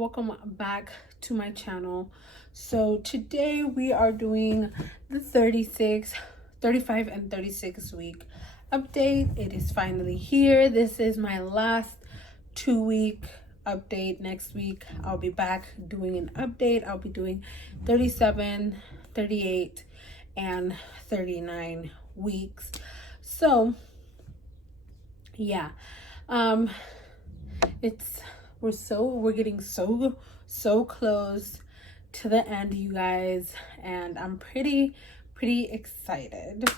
Welcome back to my channel. So today we are doing the 35 and 36 week update. It is finally here. This is my last 2-week update. Next week I'll be back doing an update. I'll be doing 37, 38 and 39 weeks. So yeah, we're getting so close to the end, you guys, and I'm pretty excited,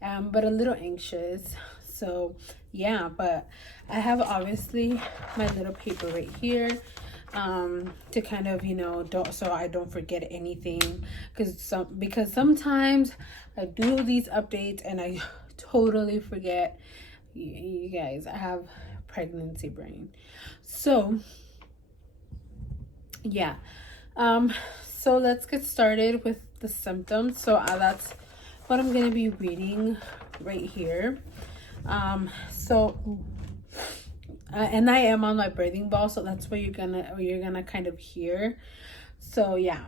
but a little anxious. So yeah, but I have obviously my little paper right here to kind of, so I don't forget anything, because sometimes I do these updates and I totally forget. You guys, I have pregnancy brain. So yeah, so let's get started with the symptoms. So that's what I'm gonna be reading right here. And I am on my birthing ball, so that's what you're gonna kind of hear. So yeah,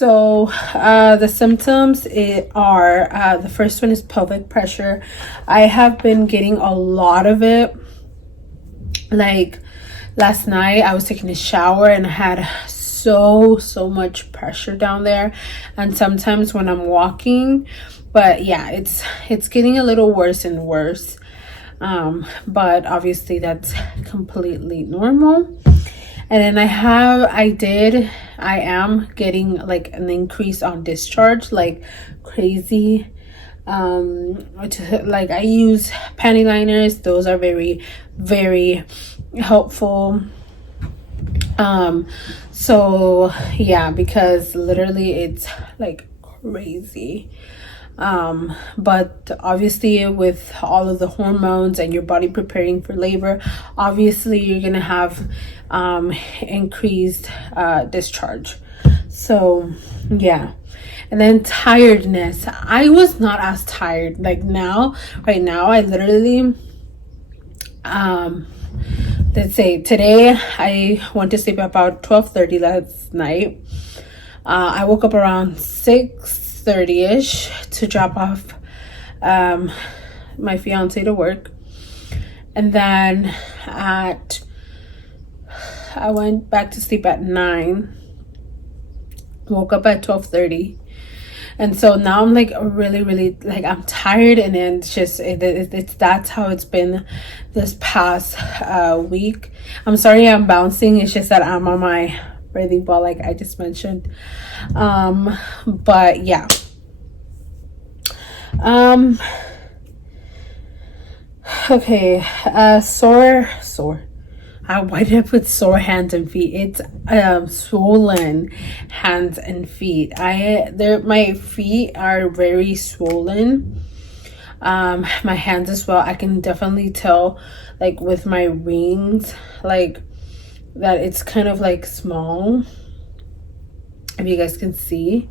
the symptoms are, the first one is pelvic pressure. I have been getting a lot of it. Like last night I was taking a shower and I had so much pressure down there, and sometimes when I'm walking. But yeah, it's getting a little worse and worse. But obviously that's completely normal. And then I am getting like an increase on discharge like crazy. Like I use panty liners. Those are very helpful. So yeah, because literally it's like crazy. But obviously with all of the hormones and your body preparing for labor, obviously you're gonna have increased discharge. So yeah. And then tiredness. I was not as tired. Like right now I literally let's say today I went to sleep about 12:30 last night. I woke up around 6:30ish to drop off my fiance to work, and then I went back to sleep at 9, woke up at 12:30, and so now I'm like really like I'm tired. And then it's that's how it's been this past week. I'm sorry I'm bouncing, it's just that I'm on my birthing ball like I just mentioned. But yeah, okay. Sore. Why did I put sore hands and feet? It's swollen hands and feet. My feet are very swollen. My hands as well. I can definitely tell, like with my rings, like that it's kind of like small. If you guys can see,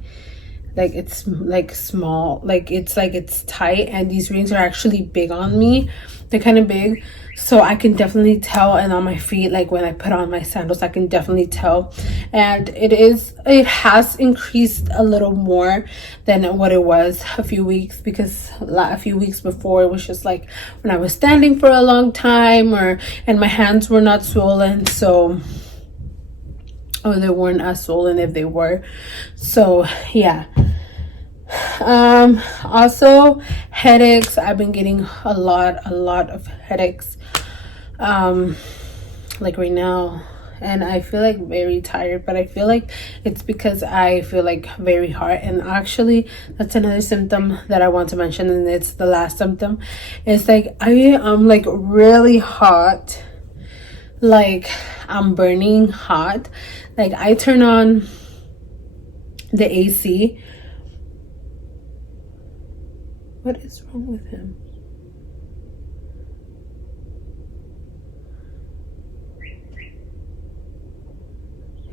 like it's like small, like it's tight, and these rings are actually big on me. They're kind of big, so I can definitely tell. And on my feet, like when I put on my sandals, I can definitely tell. And it has increased a little more than what it was a few weeks, because a few weeks before it was just like when I was standing for a long time, and my hands were not swollen, so or they weren't as swollen if they were. So yeah. Also headaches. I've been getting a lot of headaches like right now, and I feel like very tired, but I feel like it's because I feel like very hot. And actually that's another symptom that I want to mention, and it's the last symptom. It's like I am like really hot, like I'm burning hot. Like I turn on the AC. What is wrong with him?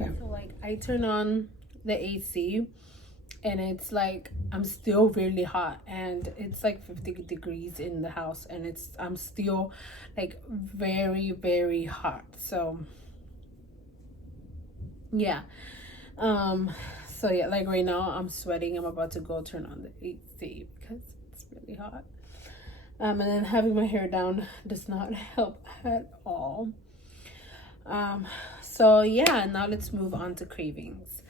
Yeah. So like I turn on the AC and it's like I'm still really hot, and it's like 50 degrees in the house, and I'm still like very, very hot. So yeah. um so yeah, like right now I'm sweating. I'm about to go turn on the AC because it's really hot. And then having my hair down does not help at all. um so yeah, now let's move on to cravings.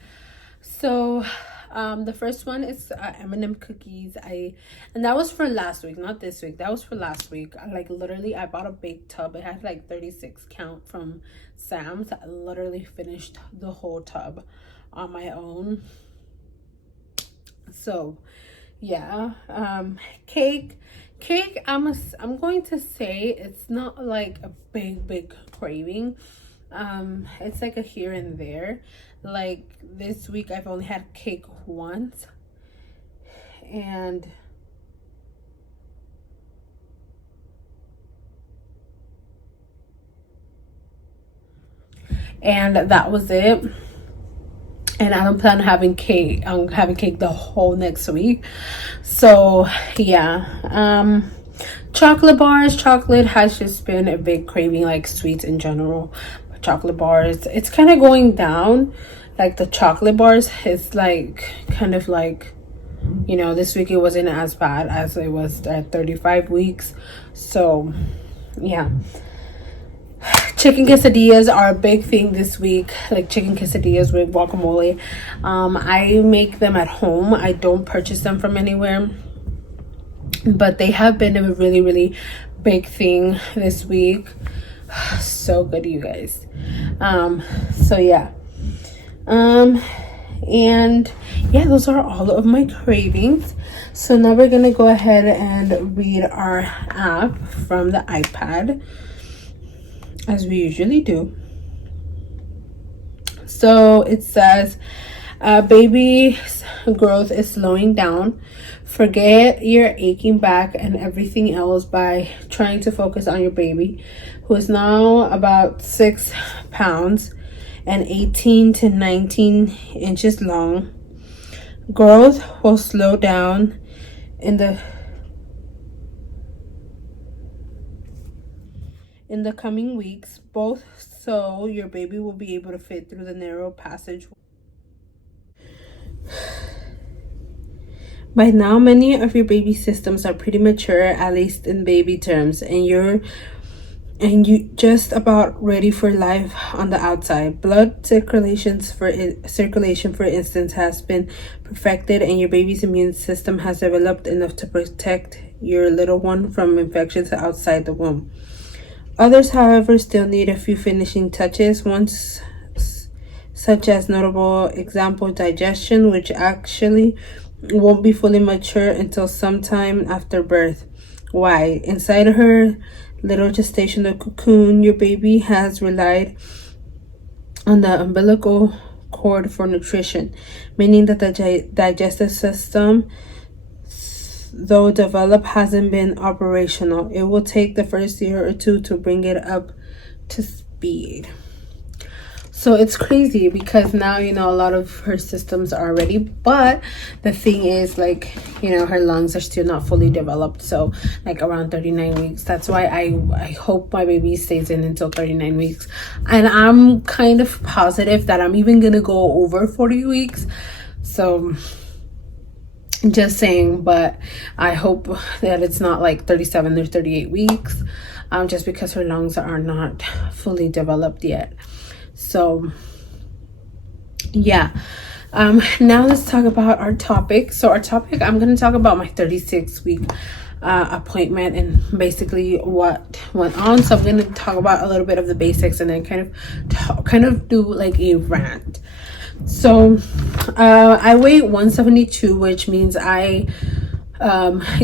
So, the first one is M&M cookies. And that was for last week, not this week. That was for last week. Like literally, I bought a big tub. It had like 36 count from Sam's. I literally finished the whole tub on my own. So, yeah. Cake. I'm going to say it's not like a big craving. It's like a here and there. Like this week I've only had cake once, and that was it. And I don't plan on having cake. I'm having cake the whole next week. So yeah. Chocolate bars. Chocolate has just been a big craving, like sweets in general. But chocolate bars, it's kind of going down. Like the chocolate bars is like kind of like, this week it wasn't as bad as it was at 35 weeks. So yeah. Chicken quesadillas are a big thing this week, like chicken quesadillas with guacamole. I make them at home. I don't purchase them from anywhere, but they have been a really, really big thing this week. So good, you guys. So yeah. And yeah, those are all of my cravings. So now we're gonna go ahead and read our app from the iPad, as we usually do. So it says, baby's growth is slowing down. Forget your aching back and everything else by trying to focus on your baby, who is now about 6 pounds and 18 to 19 inches long. Growth will slow down in the coming weeks, both so your baby will be able to fit through the narrow passage. By now, many of your baby systems are pretty mature, at least in baby terms, and you just about ready for life on the outside. Blood circulation, for instance, has been perfected, and your baby's immune system has developed enough to protect your little one from infections outside the womb. Others, however, still need a few finishing touches, ones such as notable example digestion, which actually won't be fully mature until sometime after birth. Why? Inside her little gestational cocoon, your baby has relied on the umbilical cord for nutrition, meaning that the digestive system, though developed, hasn't been operational. It will take the first year or two to bring it up to speed. So it's crazy because now, a lot of her systems are ready, but the thing is, like, her lungs are still not fully developed. So like around 39 weeks, that's why I hope my baby stays in until 39 weeks. And I'm kind of positive that I'm even gonna go over 40 weeks. So just saying, but I hope that it's not like 37 or 38 weeks, just because her lungs are not fully developed yet. So yeah. Now let's talk about our topic. So our topic, I'm going to talk about my 36-week appointment and basically what went on. So I'm going to talk about a little bit of the basics and then kind of do like a rant. So I weigh 172, which means I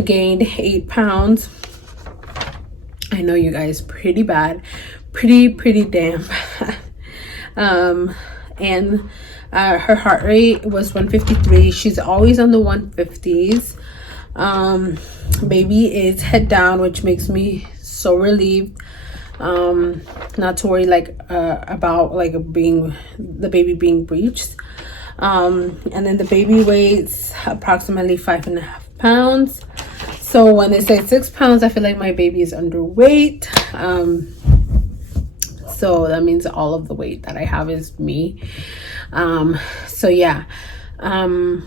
gained 8 pounds. I know, you guys, pretty bad, pretty damn bad. And her heart rate was 153. She's always on the 150s. Baby is head down, which makes me so relieved. Not to worry about the baby being breached. And then the baby weighs approximately 5.5 pounds. So when they say 6 pounds, I feel like my baby is underweight. So that means all of the weight that I have is me. So yeah. I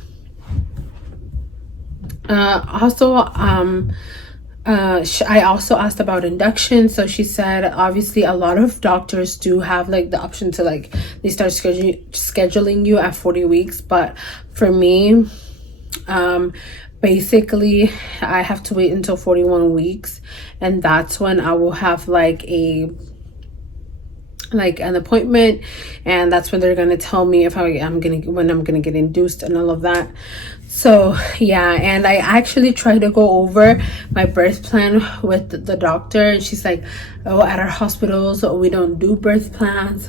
also asked about induction. So she said obviously a lot of doctors do have like the option to like they start scheduling you at 40 weeks, but for me, basically I have to wait until 41 weeks, and that's when I will have like an appointment, and that's when they're gonna tell me if when I'm gonna get induced and all of that. So yeah, and I actually tried to go over my birth plan with the doctor, and she's like, oh, at our hospitals we don't do birth plans.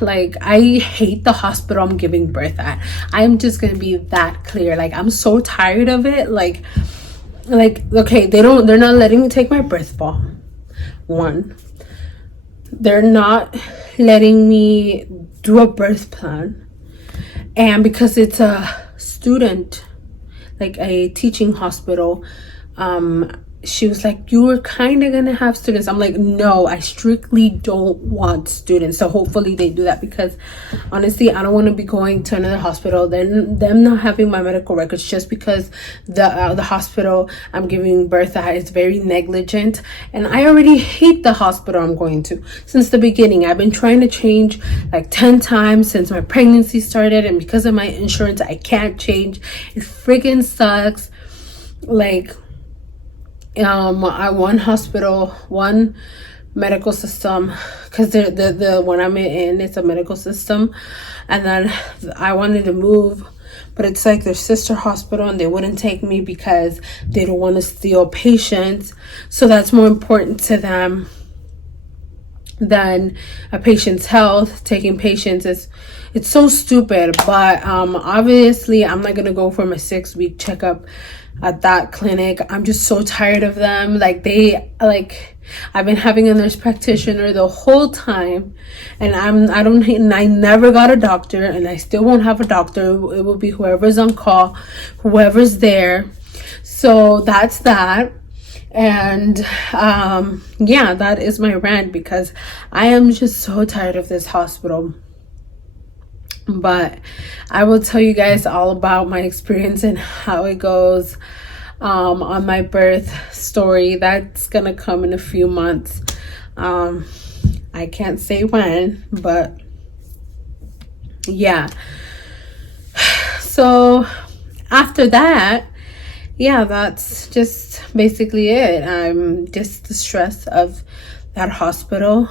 Like, I hate the hospital I'm giving birth at. I'm just gonna be that clear. Like, I'm so tired of it. Like okay, they're not letting me take my birth ball. One, they're not letting me do a birth plan, and because it's a student, like a teaching hospital, she was like, you were kind of gonna have students. I'm like, no, I strictly don't want students. So hopefully they do that, because honestly I don't want to be going to another hospital, then them not having my medical records just because the hospital I'm giving birth at is very negligent. And I already hate the hospital I'm going to since the beginning. I've been trying to change like 10 times since my pregnancy started, and because of my insurance I can't change. It freaking sucks. Like, one medical system, because the one I'm in, it's a medical system, and then I wanted to move, but it's like their sister hospital, and they wouldn't take me because they don't want to steal patients. So that's more important to them than a patient's health. Taking patients it's so stupid. But obviously I'm not gonna go for my 6-week checkup at that clinic. I'm just so tired of them. Like, I've been having a nurse practitioner the whole time, and I never got a doctor, and I still won't have a doctor. It will be whoever's on call, whoever's there. So that's that. And yeah, that is my rant, because I am just so tired of this hospital. But I will tell you guys all about my experience and how it goes on my birth story. That's gonna come in a few months. I can't say when, but yeah. So after that, yeah, that's just basically it. I'm just the stress of that hospital.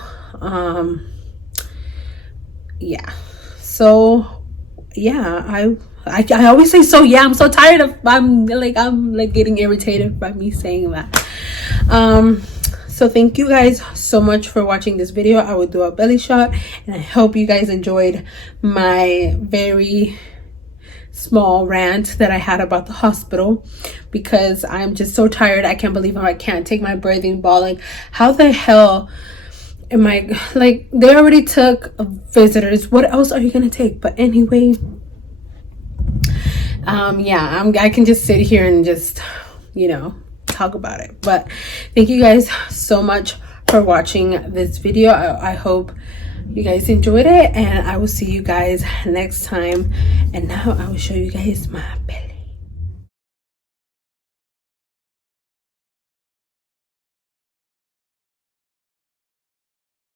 Yeah. So yeah, I always say so. Yeah, I'm so tired of. I'm like getting irritated by me saying that. So thank you guys so much for watching this video. I will do a belly shot, and I hope you guys enjoyed my very small rant that I had about the hospital, because I'm just so tired. I can't believe I can't take my birthing ball. Like, how the hell am I, like, they already took visitors, what else are you gonna take? But anyway, yeah, I can just sit here and just, talk about it. But thank you guys so much for watching this video. I hope you guys enjoyed it, and I will see you guys next time. And now I will show you guys my belly.